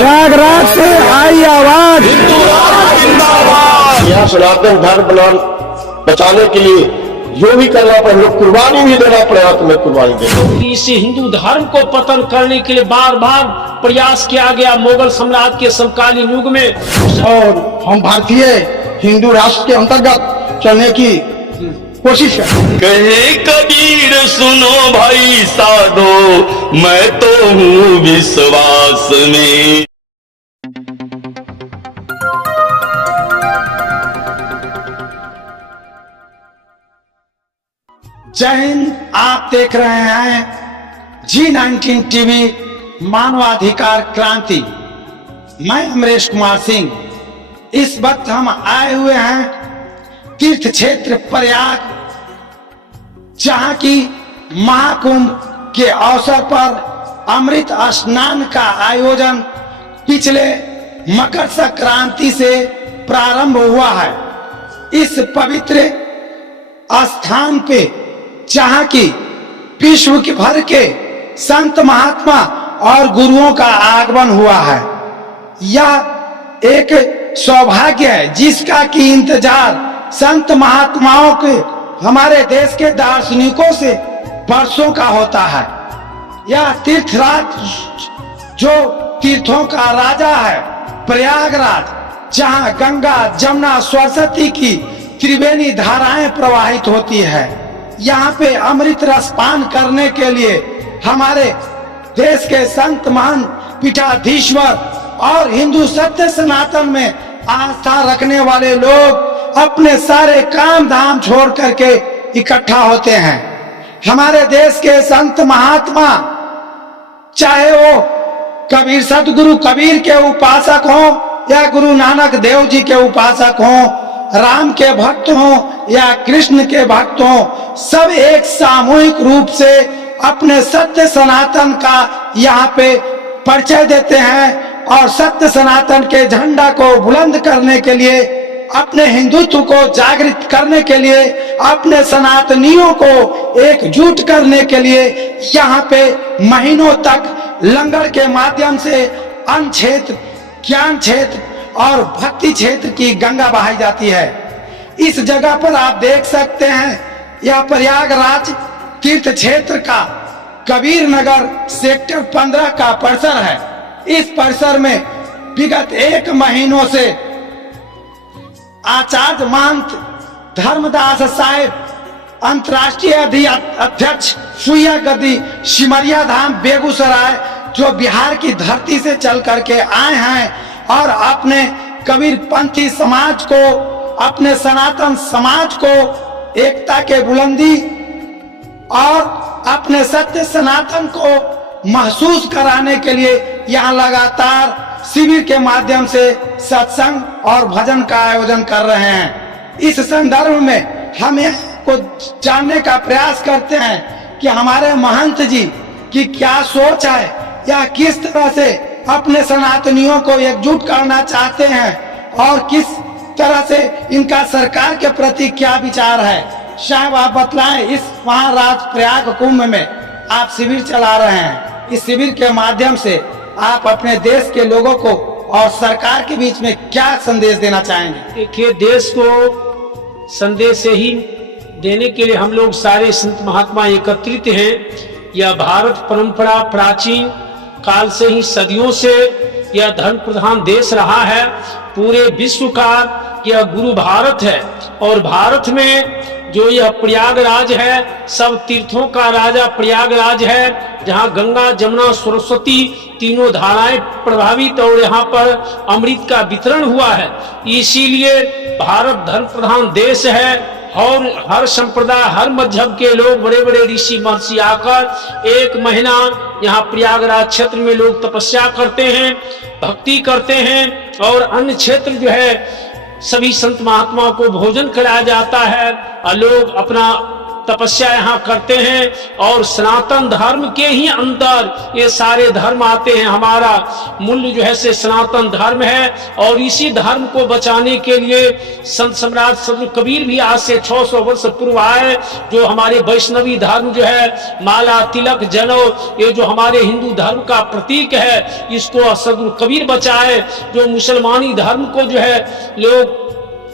प्रयागराज से आई आवाज। यहाँ सनातन धर्म बचाने के लिए जो भी करना पड़े, कुर्बानी भी देना पड़ेगा तो मैं कुर्बानी दूंगा। इस हिंदू धर्म को पतन करने के लिए बार बार प्रयास किया गया मुगल साम्राज्य के समकालीन युग में, और हम भारतीय हिंदू राष्ट्र के अंतर्गत चलने की कोशिश करें। कहे कबीर सुनो भाई साधो, मैं तो हूँ विश्वास में। जय हिंद। आप देख रहे हैं G19 टीवी मानवाधिकार क्रांति। मैं अमरेश कुमार सिंह। इस वक्त हम आए हुए हैं तीर्थ क्षेत्र प्रयाग, जहां की महाकुंभ के अवसर पर अमृत स्नान का आयोजन पिछले मकर संक्रांति से प्रारंभ हुआ है। इस पवित्र स्थान पे जहां की विश्व के भर के संत महात्मा और गुरुओं का आगमन हुआ है, यह एक सौभाग्य है जिसका की इंतजार संत महात्माओं के, हमारे देश के दार्शनिकों से वर्षों का होता है। यह तीर्थराज जो तीर्थों का राजा है, प्रयागराज, जहां गंगा जमुना सरस्वती की त्रिवेणी धाराएं प्रवाहित होती है। यहाँ पे अमृत रसपान करने के लिए हमारे देश के संत महान पीठाधीश्वर और हिंदू सत्य सनातन में आस्था रखने वाले लोग अपने सारे काम धाम छोड़ करके इकट्ठा होते हैं। हमारे देश के संत महात्मा, चाहे वो कबीर सतगुरु कबीर के उपासक हों या गुरु नानक देव जी के उपासक हों, राम के भक्त हों या कृष्ण के भक्त हों, सब एक सामूहिक रूप से अपने सत्य सनातन का यहाँ पे परिचय देते हैं और सत्य सनातन के झंडा को बुलंद करने के लिए, अपने हिंदुत्व को जागृत करने के लिए, अपने सनातनियों को एकजुट करने के लिए यहाँ पे महीनों तक लंगर के माध्यम से अन्न क्षेत्र, ज्ञान क्षेत्र और भक्ति क्षेत्र की गंगा बहाई जाती है। इस जगह पर आप देख सकते हैं, यह प्रयागराज तीर्थ क्षेत्र का कबीर नगर सेक्टर 15 का परिसर है। इस परिसर में विगत 1 महीनों से आचार्य महंत धर्मदास साहेब, अंतर्राष्ट्रीय अध्यक्ष सुइया गद्दी सिमरिया धाम बेगूसराय, जो बिहार की धरती से चल करके आए हैं और अपने कबीर पंथी समाज को, अपने सनातन समाज को एकता के बुलंदी और अपने सत्य सनातन को महसूस कराने के लिए यहाँ लगातार शिविर के माध्यम से सत्संग और भजन का आयोजन कर रहे हैं। इस संदर्भ में हम को जानने का प्रयास करते हैं कि हमारे महंत जी की क्या सोच है या किस तरह से अपने सनातनियों को एकजुट करना चाहते हैं और किस तरह से इनका सरकार के प्रति क्या विचार है। साहब आप बतलाएं, इस महाराज प्रयाग कुंभ में आप शिविर चला रहे हैं, इस शिविर के माध्यम से आप अपने देश के लोगों को और सरकार के बीच में क्या संदेश देना चाहेंगे? देखिए, देश को संदेश ही देने के लिए हम लोग सारे संत महात्मा एकत्रित हैं। यह भारत परंपरा प्राचीन काल से ही, सदियों से यह धर्म प्रधान देश रहा है। पूरे विश्व का यह गुरु भारत है और भारत में जो यह प्रयागराज है, सब तीर्थों का राजा प्रयागराज है, जहाँ गंगा जमुना सरस्वती तीनों धाराएं प्रभावित और यहाँ पर अमृत का वितरण हुआ है। इसीलिए भारत धर्म प्रधान देश है और हर संप्रदाय, हर मजहब के लोग, बड़े बड़े ऋषि महर्षि आकर 1 महीना यहाँ प्रयागराज क्षेत्र में लोग तपस्या करते हैं, भक्ति करते हैं और अन्य क्षेत्र जो है सभी संत महात्माओं को भोजन कराया जाता है और लोग अपना तपस्या यहाँ करते हैं और सनातन धर्म के ही अंदर ये सारे धर्म आते हैं। हमारा मूल्य जो है से सनातन धर्म है और इसी धर्म को बचाने के लिए संत सम्राट सदगुरु कबीर भी आज से 600 वर्ष पूर्व आए। जो हमारे वैष्णवी धर्म जो है, माला तिलक जनेऊ, ये जो हमारे हिंदू धर्म का प्रतीक है, इसको सदगुरु कबीर बचाए। जो मुसलमानी धर्म को जो है लोग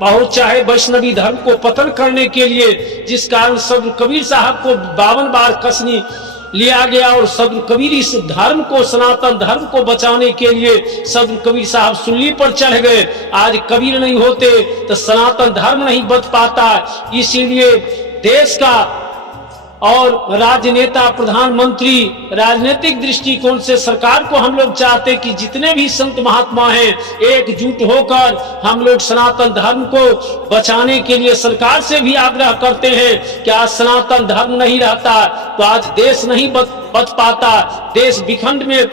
बहुत चाहे वैष्णवी धर्म को पतन करने के लिए, जिस कारण सदगुरु कबीर साहब को 52 बार कसनी लिया गया और सदगुरु कबीर इस धर्म को, सनातन धर्म को बचाने के लिए सदगुरु कबीर साहब सूली पर चढ़ गए। आज कबीर नहीं होते तो सनातन धर्म नहीं बच पाता। इसीलिए देश का और राजनेता, प्रधानमंत्री, राजनीतिक दृष्टिकोण से सरकार को हम लोग चाहते कि जितने भी संत महात्मा हैं एकजुट होकर हम लोग सनातन धर्म को बचाने के लिए सरकार से भी आग्रह करते हैं कि आज सनातन धर्म नहीं रहता तो आज देश नहीं बच पाता, देश विखंड में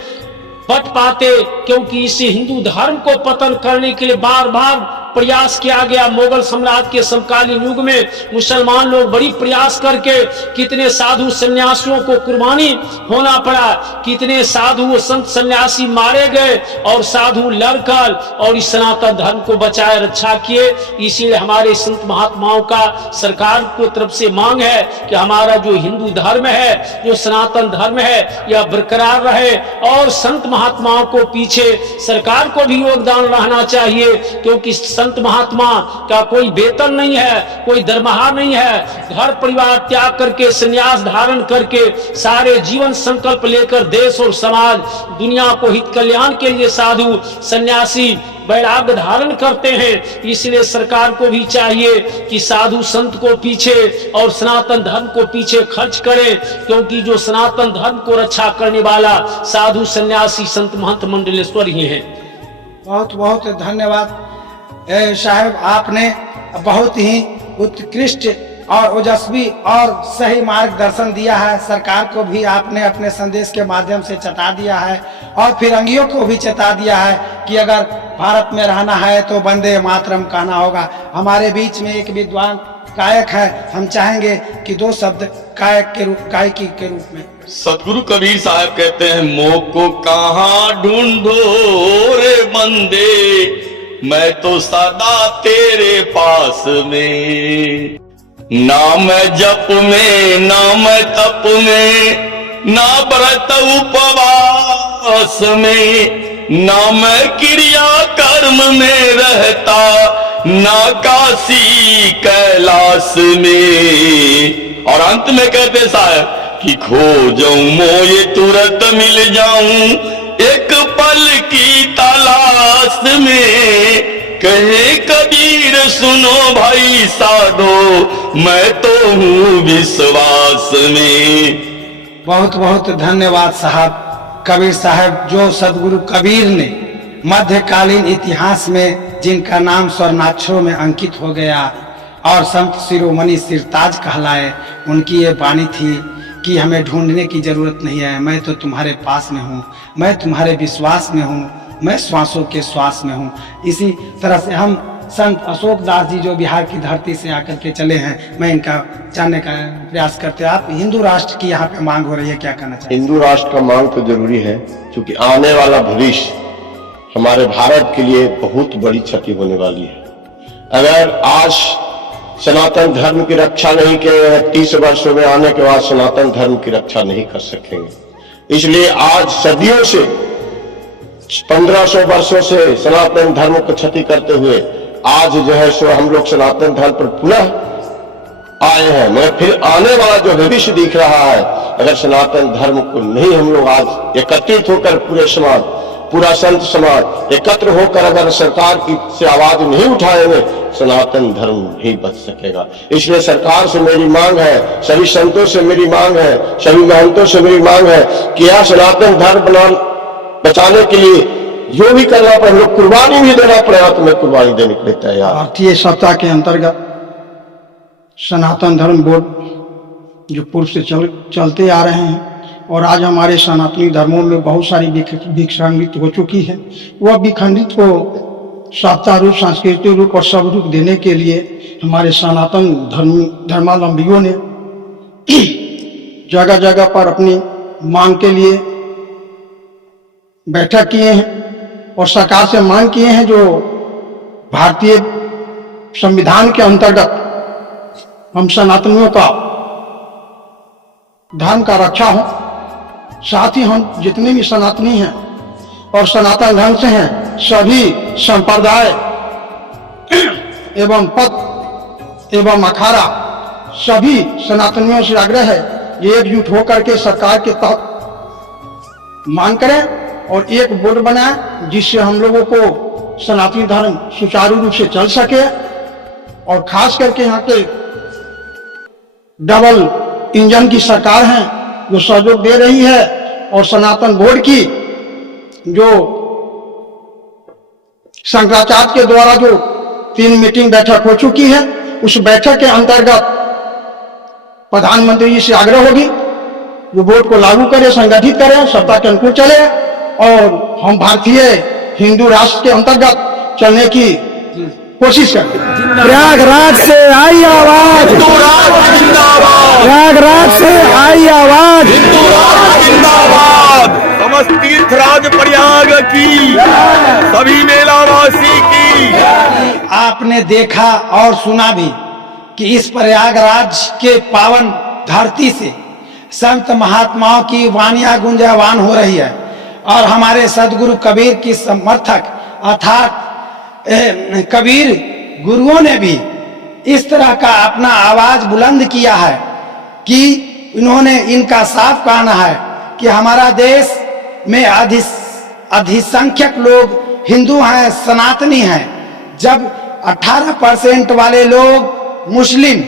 बट पाते। क्योंकि इसी हिंदू धर्म को पतन करने के लिए बार बार प्रयास किया गया। मुगल सम्राट के समकालीन युग में मुसलमान लोग बड़ी प्रयास करके कितने साधु सन्यासियों को कुर्बानी होना पड़ा, कितने साधु संत सन्यासी मारे गए और साधु लड़कर और इस सनातन धर्म को बचाए रक्षा किए। इसीलिए हमारे संत महात्माओं का सरकार की तरफ से मांग है कि हमारा जो हिंदू धर्म है, जो सनातन धर्म है, यह बरकरार रहे और संत महात्माओं को पीछे सरकार को भी योगदान रहना चाहिए। क्योंकि संत महात्मा का कोई वेतन नहीं है, कोई दरमाहा नहीं है, घर परिवार त्याग करके संन्यास धारण करके सारे जीवन संकल्प लेकर देश और समाज दुनिया को हित कल्याण के लिए साधु सन्यासी वैराग्य धारण करते हैं। इसलिए सरकार को भी चाहिए कि साधु संत को पीछे और सनातन धर्म को पीछे खर्च करे। क्योंकि जो सनातन धर्म को रक्षा करने वाला साधु सन्यासी संत महंत मंडलेश्वर ही हैं। बहुत बहुत धन्यवाद साहब, आपने बहुत ही उत्कृष्ट और ओजस्वी और सही मार्गदर्शन दिया है। सरकार को भी आपने अपने संदेश के माध्यम से चेता दिया है और फिरंगियों को भी चेता दिया है कि अगर भारत में रहना है तो वंदे मातरम कहना होगा। हमारे बीच में एक विद्वान गायक है, हम चाहेंगे कि 2 शब्द गायकी के रूप में। सतगुरु कबीर साहब कहते हैं, मोह को कहाँ ढूंढो रे बंदे, मैं तो सदा तेरे पास में। ना मैं जप में, ना मैं तप में, ना व्रत उपवास में, ना मैं क्रिया कर्म में रहता, ना काशी कैलाश में। और अंत में कहते साहब कि खो जाऊं मोये तुरंत मिल जाऊं एक पल की तलाश में। कहे कबीर सुनो भाई साधो, मैं तो हूँ विश्वास में। बहुत बहुत धन्यवाद साहब। कबीर साहब, जो सदगुरु कबीर ने मध्यकालीन इतिहास में जिनका नाम स्वर्णाक्षरों में अंकित हो गया और संत शिरोमणि सिरताज कहलाए, उनकी ये वाणी थी कि हमें ढूंढने की जरूरत नहीं है, मैं तो तुम्हारे पास में हूँ, मैं तुम्हारे विश्वास में हूँ, मैं श्वासों के श्वास में हूँ। इसी तरह से हम संत अशोक दास जी जो बिहार की धरती से आकर के चले हैं, मैं इनका जानने का प्रयास करते हैं। आप हिंदू राष्ट्र की यहाँ पे मांग हो रही है, क्या कहना चाहिए? हिंदू राष्ट्र का मांग तो जरूरी है, क्योंकि आने वाला भविष्य हमारे भारत के लिए बहुत बड़ी क्षति होने वाली है। अगर आज सनातन धर्म की रक्षा नहीं किए, 30 वर्षों में आने के बाद सनातन धर्म की रक्षा नहीं कर सकेंगे। इसलिए आज सदियों से 1500 वर्षों से सनातन धर्म को क्षति करते हुए आज जो है सो हम लोग सनातन धर्म पर पुनः आए हैं। मगर फिर आने वाला जो भविष्य दिख रहा है, अगर सनातन धर्म को नहीं हम लोग आज एकत्रित होकर पूरे समाज, पूरा संत समाज एकत्र होकर अगर सरकार की से आवाज नहीं उठाएंगे, सनातन धर्म नहीं बच सकेगा। इसलिए सरकार से मेरी मांग है, सभी संतों से मेरी मांग है, सभी महंतों से मेरी मांग है कि यह सनातन धर्म बचाने के लिए जो भी करना पड़े, लोग कुर्बानी भी देना पड़ेगा तो मैं कुर्बानी देने के लिए तैयार। भारतीय सत्ता के अंतर्गत सनातन धर्म बोर्ड जो पूर्व से चलते आ रहे हैं और आज हमारे सनातनी धर्मों में बहुत सारी विखंडित हो चुकी है, वह विखंडित को सत्ता रूप, सांस्कृतिक रूप और सब रूप देने के लिए हमारे सनातन धर्मावलंबियों ने जगह जगह पर अपनी मांग के लिए बैठक किए हैं और सरकार से मांग किए हैं जो भारतीय संविधान के अंतर्गत हम सनातनियों का धर्म का रक्षा हो, साथ ही हम जितने भी सनातनी हैं और सनातन धर्म से हैं सभी संप्रदाय एवं पद एवं अखाड़ा सभी सनातनियों से आग्रह है ये एकजुट होकर के सरकार के तहत मांग करें और एक बोर्ड बनाएं जिससे हम लोगों को सनातनी धर्म सुचारू रूप से चल सके। और खास करके यहाँ के डबल इंजन की सरकार है जो सहयोग दे रही है और सनातन बोर्ड की जो शंकराचार्य के द्वारा जो 3 मीटिंग बैठक हो चुकी है उस बैठक के अंतर्गत प्रधानमंत्री जी से आग्रह होगी जो बोर्ड को लागू करे, संगठित करें, सत्ता के अनुकूल चले और हम भारतीय हिंदू राष्ट्र के अंतर्गत चलने की कोशिश करें। प्रयागराज से आई आवाज, प्रयागराज से आई आवाज, समस्त तीर्थराज प्रयाग की, सभी मेलावासी की। आपने देखा और सुना भी कि इस प्रयागराज के पावन धरती से संत महात्माओं की वाणियां गुंजायमान हो रही है और हमारे सदगुरु कबीर की समर्थक अर्थात कबीर गुरुओं ने भी इस तरह का अपना आवाज बुलंद किया है कि इन्होंने इनका साफ कहना है कि हमारा देश में अधिसंख्यक लोग हिंदू हैं, सनातनी हैं। जब 18% वाले लोग मुस्लिम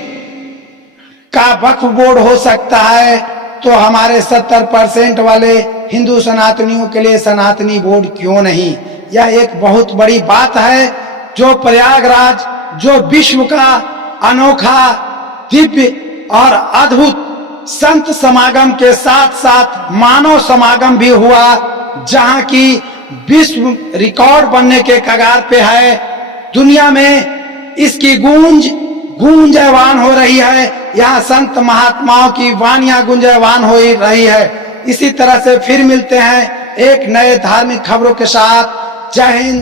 का वक्फ बोर्ड हो सकता है तो हमारे 70% वाले हिंदू सनातनियों के लिए सनातनी बोर्ड क्यों नहीं। यह एक बहुत बड़ी बात है जो प्रयागराज जो विश्व का अनोखा दिव्य और अद्भुत संत समागम के साथ साथ मानव समागम भी हुआ जहां की विश्व रिकॉर्ड बनने के कगार पे है। दुनिया में इसकी गूंजायमान हो रही है। यहाँ संत महात्माओं की वाणियां गुंजायमान हो रही है। इसी तरह से फिर मिलते हैं एक नए धार्मिक खबरों के साथ। जय हिंद,